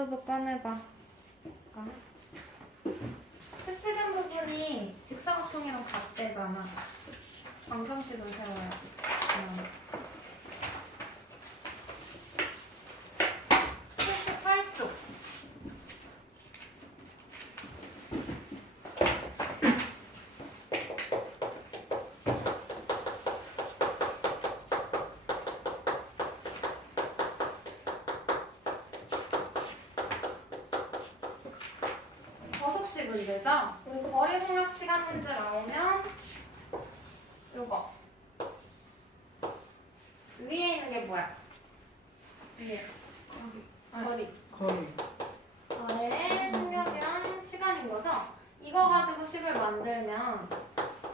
노트북 꺼내봐. 색칠된 부분이 직사각형이랑 같대잖아. 방정식을 세워야지. 음. 3교시 문제죠? 우리 거리 속력 시간 문제 나오면 요거 위에 있는 게 뭐야? 위에 거리 거리 거리의 속력이랑 시간인 거죠? 이거 가지고 식을 만들면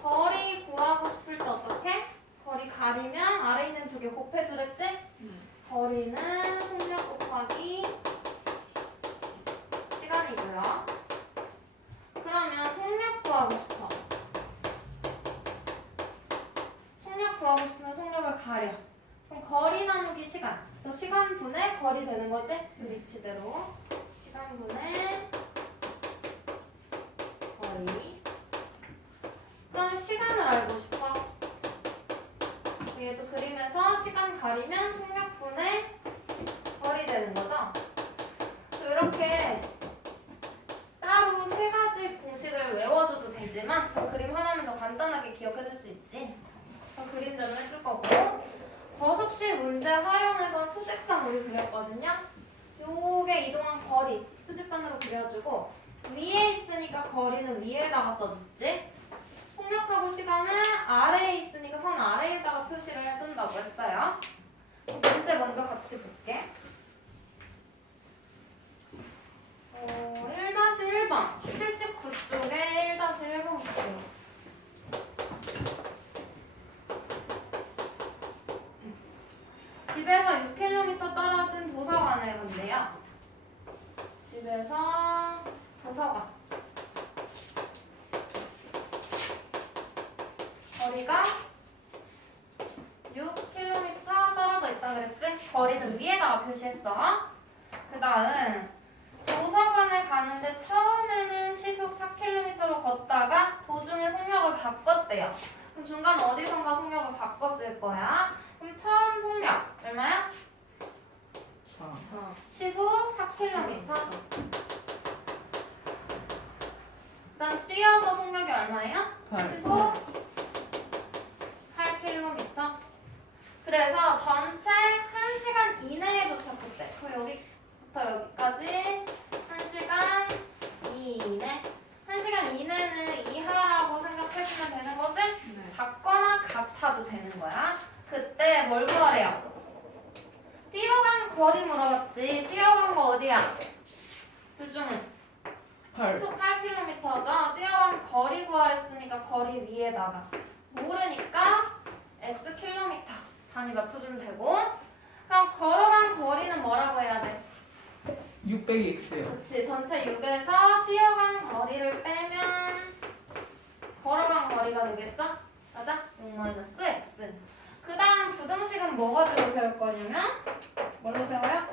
거리 구하고 싶을 때 어떻게? 거리 가리면 아래 있는 두 개 곱해주랬지? 네. 거리는 속력 곱하기 시간이고요. 시간. 그래서 시간 분의 거리 되는 거지? 이 위치대로. 시간 분의 거리. 그럼 시간을 알고 싶어. 얘도 그리면서 시간 가리면 속력 분의 거리 되는 거죠? 그래서 이렇게 따로 세 가지 공식을 외워줘도 되지만 저 그림 하나면 더 간단하게 기억해줄 수 있지. 저 그림대로 해줄 거고 거속식 문제 활용해서 수직선 우리 그렸거든요. 요게 이동한 거리 수직선으로 그려주고 위에 있으니까 거리는 위에다가 써줬지. 속력하고 시간은 아래에 있으니까 선 아래에다가 표시를 해준다고 했어요. 문제 먼저 같이 볼게. 어, 1-1번 79쪽에 1-1번 볼게요. 집에서 6km 떨어진 도서관에 간대요. 집에서 도서관. 거리가 6km 떨어져 있다 그랬지? 거리는 위에다가 표시했어. 그 다음 도서관에 가는데 처음에는 시속 4km로 걷다가 도중에 속력을 바꿨대요. 그럼 중간 어디선가 속력을 바꿨을 거야. 그럼 처음 속력 얼마야? 4 시속 4km. 그다음 뛰어서 속력이 얼마예요? 8 시속 8km. 그래서 전체 1시간 이내에 도착했대. 그럼 여기부터 여기까지 1시간 이내. 1시간 이내는 이하라고 생각해주면 되는 거지? 네. 작거나 같아도 되는 거야. 그때 뭘 구하래요? 뛰어간 거리 물어봤지. 뛰어간 거 어디야? 둘 중은 8 시속 8km죠. 뛰어간 거리 구하랬으니까 거리 위에다가 모르니까 x km 단위 맞춰주면 되고 그럼 걸어간 거리는 뭐라고 해야 돼? 600x요 그치 전체 6에서 뛰어간 거리를 빼면 걸어간 거리가 되겠죠? 맞아? 6 x 그 다음 부등식은 뭐 가지고 세울 거냐면 뭘로 세워요?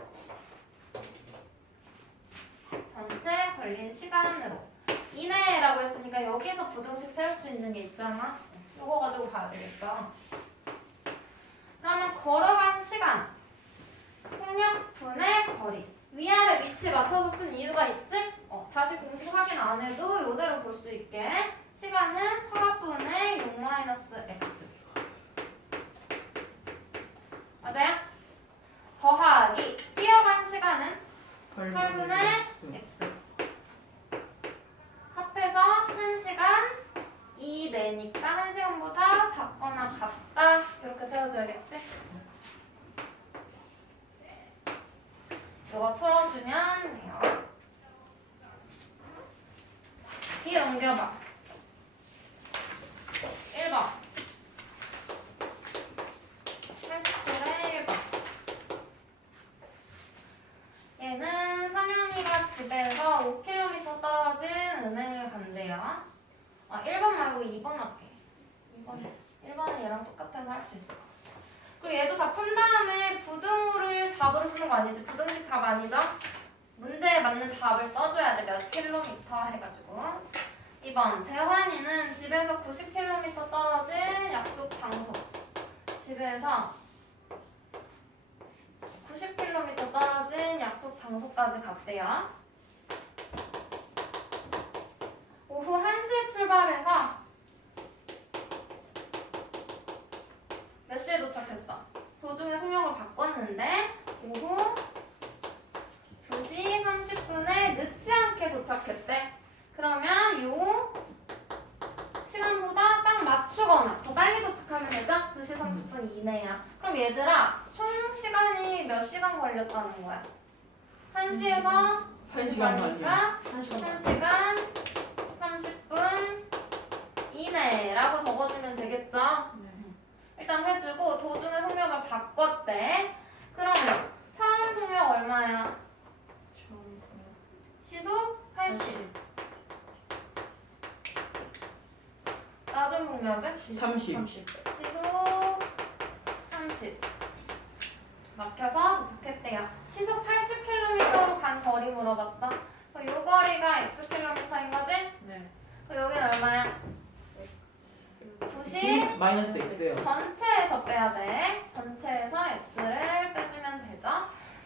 전체 걸린 시간으로. 이내라고 했으니까 여기서 부등식 세울 수 있는 게 있잖아. 이거 가지고 봐야 되겠다. 그러면 걸어간 시간. 속력 분의 거리. 위아래 위치 맞춰서 쓴 이유가 있지? 어, 다시 공식 확인 안 해도 이대로 볼 수 있게. 시간은 4분의 6-x 맞아요? 더하기 뛰어간 시간은 8분의 x. 합해서 1시간 2 내니까 1시간보다 작거나 같다. 이렇게 세워줘야겠지? 이거 풀어주면 돼요. 뒤에 넘겨봐. 1번 80줄에 1번 얘는 선영이가 집에서 5km 떨어진 은행에 간대요. 아, 1번 말고 2번 할게. 2번. 1번은 얘랑 똑같아서 할 수 있어. 그리고 얘도 다 푼 다음에 부등호를 답으로 쓰는 거 아니지? 부등식 답 아니죠? 문제 맞는 답을 써줘야 돼. 몇 킬로미터 해가지고. 2번 재환이는 집에서 90km 떨어진 약속 장소. 집에서 90km 떨어진 약속 장소까지 갔대요. 오후 1시에 출발해서 몇 시에 도착했어? 도중에 속력을 바꿨는데 오후 2시 30분에 늦지 않게 도착했대. 그러면 요 시간보다 딱 맞추거나 더 빨리 도착하면 되죠? 2시 30분 이내야. 그럼 얘들아 총 시간이 몇 시간 걸렸다는 거야? 1시에서 1시간 반이야. 1시간 30분 이내라고 적어주면 되겠죠? 일단 해주고 도중에 속력을 바꿨대. 그러면 처음 속력 얼마야? 시속 80. 낮은 속력은 30. 시속 30. 막혀서 도착했대요. 시속 80km로 간 거리 물어봤어. 그럼 요 거리가 xkm인 거지? 네. 그럼 여기는 얼마야? 90 이 마이너스 x요. 전체에서 빼야 돼. 전체에서 x를 빼주면 되죠.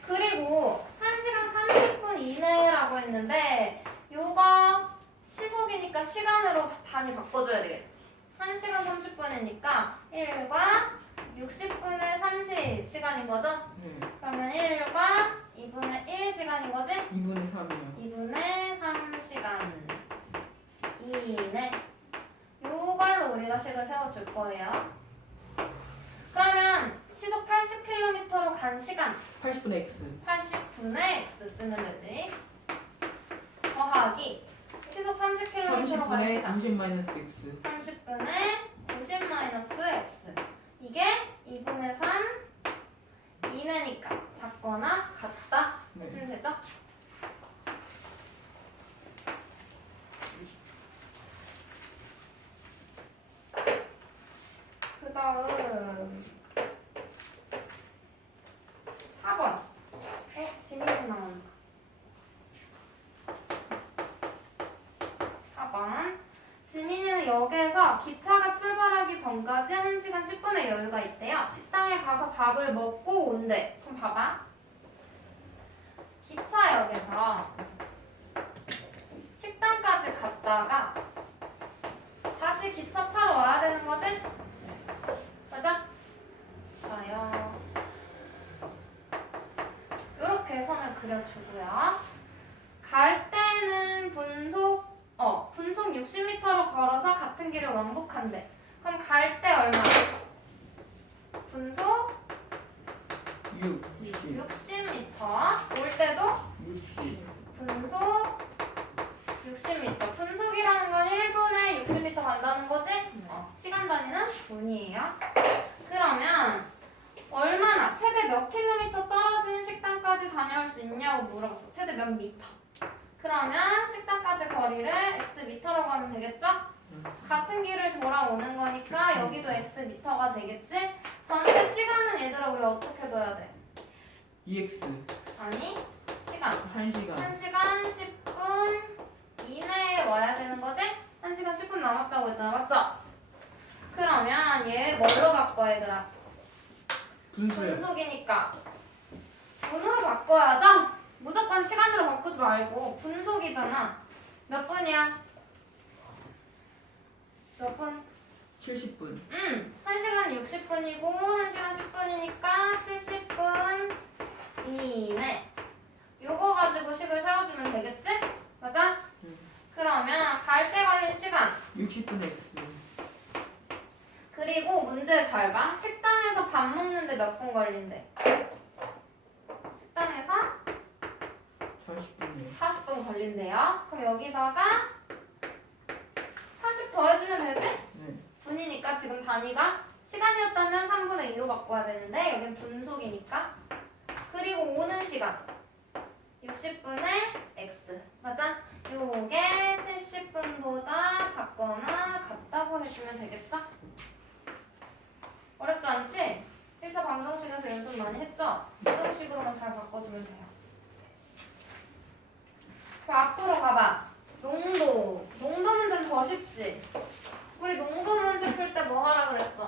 그리고 1시간 30분 이내라고 했는데 요거 시속이니까 시간으로 단위 바꿔줘야 되겠지. 1시간 30분이니까 1과 60분의 30시간인 거죠? 네. 그러면 1과 2분의 1 시간인 거지? 2분의 3이요. 2분의 3시간 이내 요걸로 우리가 식을 세워줄 거예요. 그러면 시속 80km로 간 시간 80분의 x. 80분의 x 쓰면 되지. 더하기 시속 30km로 간 30분의 시간 90 마이너스 x. 30분의 90 마이너스 x 이게 2분의 3 이내니까 작거나 같다 네. 해주면 되죠? 그 다음 4번 어? 지민이 나온다 4번 지민이는 기차가 출발하기 전까지 1시간 10분의 여유가 있대요 식당에 가서 밥을 먹고 온대 그럼 봐봐 기차역에서 식당까지 갔다가 다시 기차 타러 와야 되는 거지? 맞아? 좋아요. 이렇게 선을 그려주고요. 갈 때는 분속 어 분속 60m로 걸어서 같은 길을 왕복한대. 그럼 갈 때 얼마? 분속 6. 60. 60m. 올 때도 60. 분속 60m. 분속이라는 건 1분에 60m 간다는 거지? 어, 시간 단위는 분이에요. 그러면 얼마나 최대 몇 킬로미터 떨어진 식당까지 다녀올 수 있냐고 물어봤어. 최대 몇 미터. 그러면 식당까지 거리를 x 미터라고 하면 되겠죠? 음. 같은 길을 돌아오는 거니까 여기도 x 미터가 되겠지? 전체 시간은 얘들아 우리 어떻게 둬야 돼? 2x. 아니 시간 1시간. 1시간 10분 이내에 와야 되는 거지? 1시간 10분 남았다고 했잖아, 맞죠? 그러면 얘 뭘로 바꿔, 얘들아? 분속이니까 분으로 바꿔야죠? 무조건 시간으로 바꾸지 말고 분속이잖아. 몇 분이야? 몇 분? 70분. 음, 1시간 60분이고 1시간 10분이니까 70분 이내. 요거 가지고 식을 세워주면 되겠지? 맞아? 음. 그러면 갈 때 걸린 시간 60분의 x. 그리고 문제 잘 봐. 식당에서 밥 먹는데 몇 분 걸린대? 식당에서 40분이요. 40분 걸린대요. 그럼 여기다가 40 더해주면 되지? 네. 분이니까 지금 단위가 시간이었다면 3분의 2로 바꿔야 되는데 여긴 분속이니까 그리고 오는 시간 60분의 x 맞아? 요게 70분보다 작거나 같다고 해주면 되겠죠? 어렵지 않지? 1차 방정식에서 연습 많이 했죠? 수정식으로만 잘 바꿔주면 돼요 그 앞으로 가봐. 농도. 농도 문제는 더 쉽지. 우리 농도 문제 풀 때 뭐 하라 그랬어?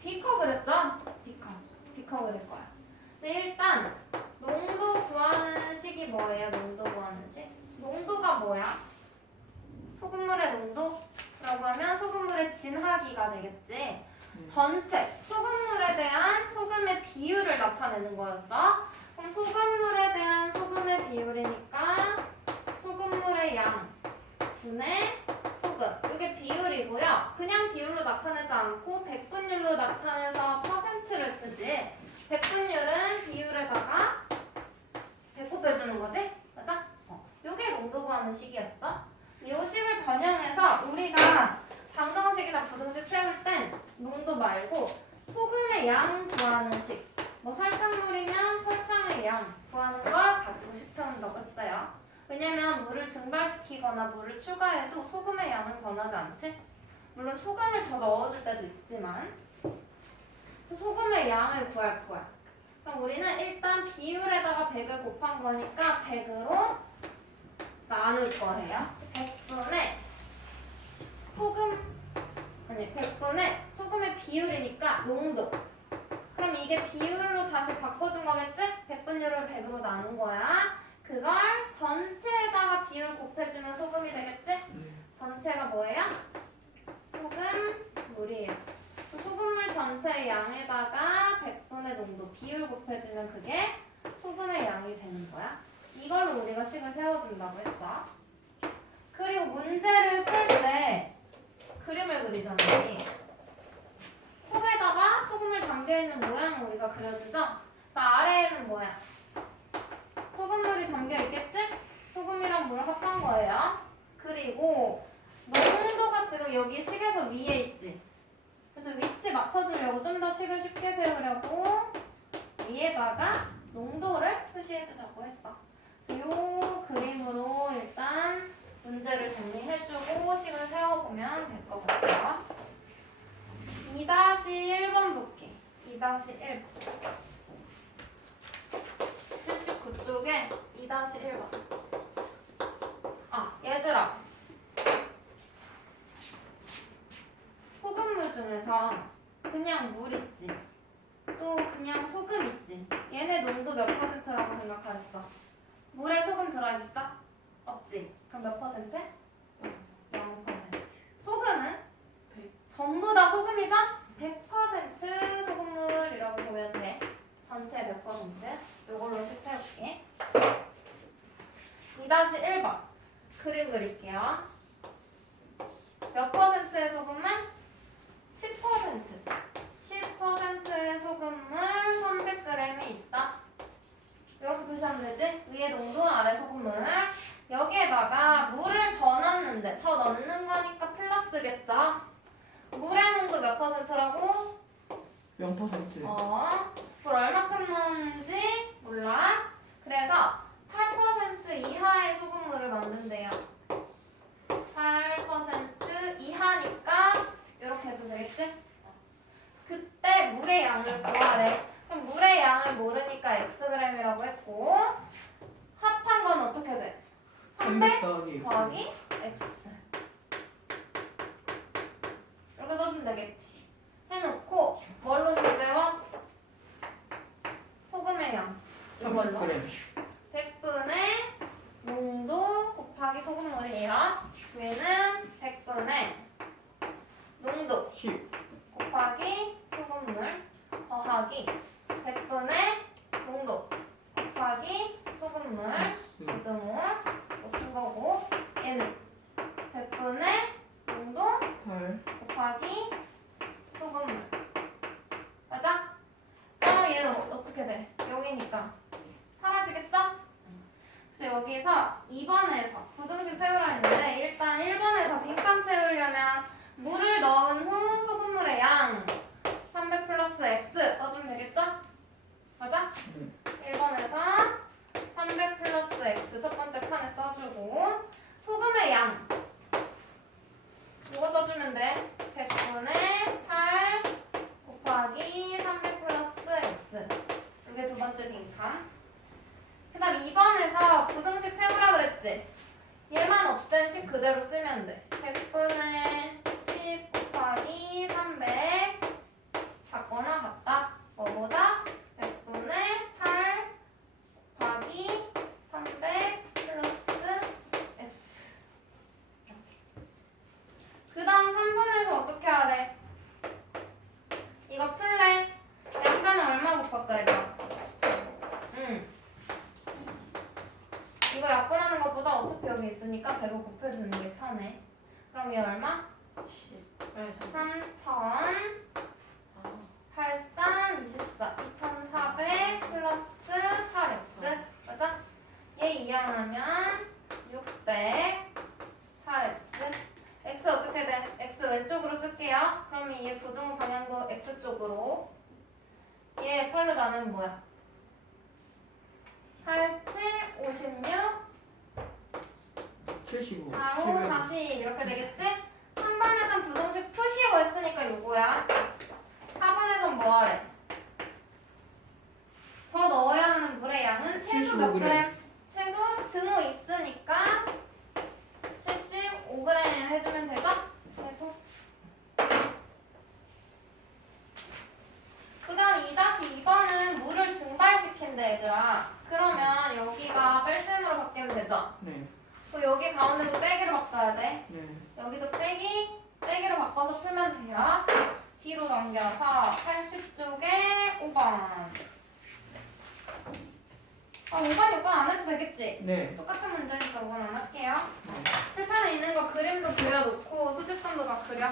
비커 그랬죠? 비커. 비커 그릴 거야. 근데 일단 농도 구하는 식이 뭐예요? 농도 구하는 식? 농도가 뭐야? 소금물의 농도라고 하면 소금물의 진하기가 되겠지. 전체 소금물에 대한 소금의 비율을 나타내는 거였어. 그럼 소금물에 대한 소금의 비율이니까 소금물의 양 분의 소금 이게 비율이고요. 그냥 비율로 나타내지 않고 백분율로 나타내서 퍼센트를 쓰지. 백분율은 비율에다가 배꼽해주는 거지? 맞아? 어. 요게 농도 구하는 식이었어. 요 식을 변형해서 우리가 방정식이나 부등식 세울 땐 농도 말고 소금의 양 구하는 식. 뭐 설탕물이면 설탕의 양 구하는 걸 가지고 식 세운다고 했어요. 왜냐면 물을 증발시키거나 물을 추가해도 소금의 양은 변하지 않지? 물론 소금을 더 넣어줄 때도 있지만 소금의 양을 구할 거야. 그럼 우리는 일단 비율에다가 100을 곱한 거니까 100으로 나눌 거예요. 100분의 소금 아니 100분의 소금의 비율이니까 농도. 그럼 이게 비율로 다시 바꿔준 거겠지? 100분율을 100으로 나눈 거야. 그걸 전체에다가 비율 곱해주면 소금이 되겠지? 전체가 뭐예요? 소금 물이에요. 그 소금물 전체의 양에다가 100분의 농도 비율 곱해주면 그게 소금의 양이 되는 거야. 이걸로 우리가 식을 세워준다고 했어. 그리고 문제를 풀 때 그림을 그리잖아. 우리. 컵에다가 소금을 담겨있는 모양을 우리가 그려주죠? 그래서 아래에는 뭐야? 소금물이 담겨있겠지? 소금이랑 물을 합한 거예요. 그리고 농도가 지금 여기 식에서 위에 있지? 그래서 위치 맞춰주려고 좀 더 식을 쉽게 세우려고 위에다가 농도를 표시해주자고 했어. 그래서 요 그림으로 일단 문제를 정리해주고 식을 세워보면 될 것 같아요. 2-1번 볼게. 2-1번. 79쪽에 2-1번. 아, 얘들아. 중에서 그냥 물 있지. 또 그냥 소금 있지. 얘네 농도 몇 퍼센트라고 생각하겠어? 물에 소금 들어있어? 없지. 그럼 몇 퍼센트? 0%. 소금은? 전부 다 소금이죠? 100% 소금물이라고 보면 돼. 전체 몇 퍼센트? 이걸로 식 세울게. 2-1번. 그림 그릴게요. 몇 퍼센트의 소금은? 10%. 10%의 소금물 300g이 있다. 이렇게 표시하면 되지? 위에 아래 소금물. 여기에다가 물을 더 넣는데, 더 넣는 거니까 플러스겠죠? 물의 농도 몇 퍼센트라고? 0% 어, 물 얼마큼 넣었는지 몰라. 그래서 8% 이하의 소금물을 만든대요. 8% 이하니까 이렇게 해주면 되겠지? 그때 물의 양을 구하래. 그럼 물의 양을 모르니까 xg이라고 했고 더하기 X. 더하기 x 이렇게 써주면 되겠지 해놓고 뭘로 식세워? 소금의 양 이걸로 30g 100분의 농도 곱하기 소금물이에요 위에는 100분의 농도 10 곱하기 소금물 더하기 100분의 농도 곱하기 소금물 X 고등어 뭐쓴 거고 얘는 100분의 농도 8 곱하기 소금물 맞아? 그럼 얘는 어- 어떻게 돼? 0이니까 사라지겠죠? 그래서 여기서 2번에서 부등식 세우라 했는데 일단 1번에서 빈칸 채우려면 물을 넣은 후 소금물의 양 300 플러스 x 써주면 되겠죠? 맞아? 응. 1번에서 300 플러스 x 첫 번째 칸에 써주고 소금의 양 이거 써주면 돼 100분의 8 곱하기 300 플러스 x 이게 두 번째 빈칸 그 다음 2번에서 부등식 세우라 그랬지? 얘만 없앤 식 그대로 쓰면 돼. 100분의 10 곱하기 300 같거나 같다. 뭐보다 100분의 8 곱하기 300 플러스 x 그 다음 3분에서 어떻게 하래? 이거 풀래? 양변은 얼마 곱할까 얘들아? 응 이거 약분하는 것보다 어차피 여기 있으니까 100을 곱해주는 게 편해 그럼 얘 얼마? 10. 네, 3. 3000 83 24 2400 플러스 8x 맞아? 얘 이항하면 600 8x x 어떻게 돼? x 왼쪽으로 쓸게요 그러면 얘 부등호 방향도 x 쪽으로 얘 8로 나누면 뭐야? 8, 7, 56 75. 바로 700. 40 이렇게 되겠지? 3번에선 부등식 푸시고 했으니까 요거야 4번에선 뭐하래? 더 넣어야 하는 물의 양은 최소 몇 75g. 그램? 최소 등호 있으니까 75g 해주면 되죠? 최소 그 다음 2-2번은 물을 증발시킨대 얘들아 그러면 여기가 뺄셈으로 바뀌면 되죠? 네. 그럼 여기 가운데도 빼기로 바꿔야 돼 네. 여기도 빼기, 빼기로 바꿔서 풀면 돼요. 뒤로 넘겨서 80쪽에 5번. 아, 5번, 6번 안 해도 되겠지? 네. 똑같은 문제니까 5번 안 할게요. 네. 칠판에 있는 거 그림도 그려놓고 수직선도 다 그려.